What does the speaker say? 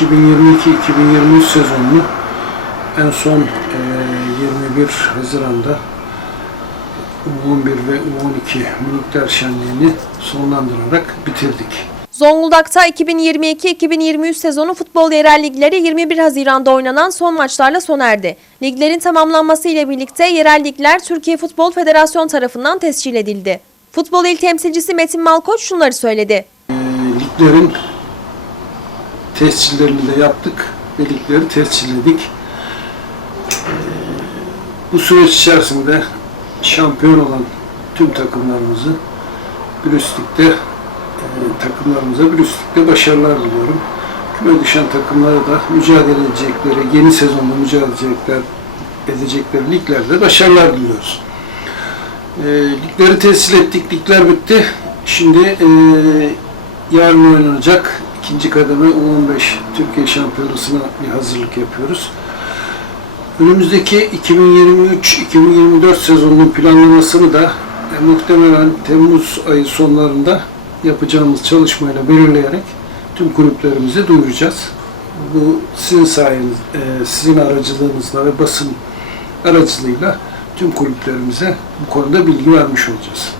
2022-2023 sezonunu en son e, 21 Haziran'da U11 ve U12 minikler şenliğini sonlandırarak bitirdik. Zonguldak'ta 2022-2023 sezonu futbol yerel ligleri 21 Haziran'da oynanan son maçlarla sona erdi. Liglerin tamamlanması ile birlikte yerel ligler Türkiye Futbol Federasyon tarafından tescil edildi. Futbol il temsilcisi Metin Malkoç şunları söyledi. E, liglerin tescillerini de yaptık ve ligleri tescilledik. E, bu süreç içerisinde şampiyon olan tüm takımlarımızı bir üst ligde e, takımlarımıza bir üst ligde başarılar diliyorum. Küme düşen takımlara da mücadele edecekleri, yeni sezonda mücadele edecekler, edecekleri liglerde başarılar diliyoruz. E, ligleri tescil ettik, ligler bitti. Şimdi e, yarın oynanacak ikinci kademe U15 Türkiye Şampiyonası'na bir hazırlık yapıyoruz. Önümüzdeki 2023-2024 sezonunun planlamasını da e, muhtemelen Temmuz ayı sonlarında yapacağımız çalışmayla belirleyerek tüm kulüplerimize duyuracağız. Bu sizin sayeniz, e, sizin aracılığınızla ve basın aracılığıyla tüm kulüplerimize bu konuda bilgi vermiş olacağız.